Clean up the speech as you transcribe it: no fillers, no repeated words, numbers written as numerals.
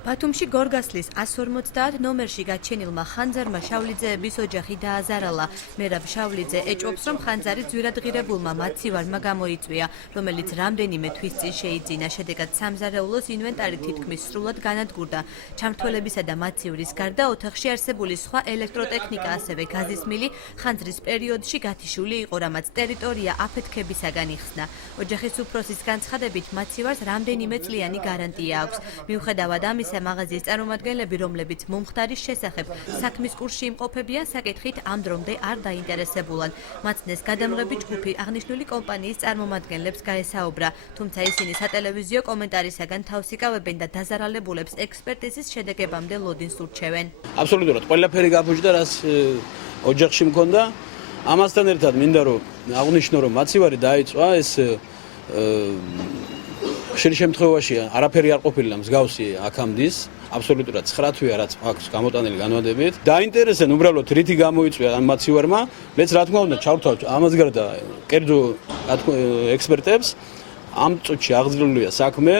ბათუმში გორგასლის 150 ნომერში გაჩენილმა ხანძარმა შავლიძეების ოჯახი დააზარალა. მერაბ შავლიძე ეჭვობს, რომ ხანძარი ძვირადღირებულმა მაცივარმა გამოიწვია, რომელიც რამდენიმე თვის წინ შეიძინა. შედეგად სამზარეულოს ინვენტარი თითქმის სრულად განადგურდა. ჩამრთველებისა და მაცივრის გარდა ოთახში არსებული სხვა ელექტროტექნიკა, ასევე გაზის მილი ხანძრის პერიოდში გათიშული იყო, რამაც ტერიტორია აფეთქებისაგან იხსნა. ოჯახის უფროსის განცხადებით, მაცივარს რამდენიმე წლიანი გარანტია აქვს. მიუხედავად ამისა, მაღაზიის წარმომადგენლები, რომლებიც მომხდარის შესახებ საქმის კურსში იმყოფებიან, საკითხით ამ დრომდე არ დაინტერესებულან. მაცნეს გადამღები ჯგუფი აღნიშნული კომპანიის წარმომადგენლებს გაესაუბრა, თუმცა ისინი სატელევიზიო კომენტარისაგან თავს იკავებენ და დაზარალებულებს ექსპერტიზის შედეგებამდე ლოდინს ურჩევენ. აბსოლუტურად ყველაფერი გაფუჭდა, რაც ოჯახში მქონდა. ამასთან ერთად მინდა რომ აღვნიშნო, რომ მაცივარი დაიწვა, ეს ხშირ შემთხვევაში არაფერი არ ყოფილა მსგავსი აქამდის, აბსოლუტურად 9 თვეა რაც აქვს გამოტანილი განვადებით. დაინტერესენ უბრალოდ რითი გამოიწვია ამ მაცივარმა, მეც რა თქმა უნდა ჩავრთავ ამას გარდა კერძო ექსპერტებს. ამ წუთში აღძრულია საქმე.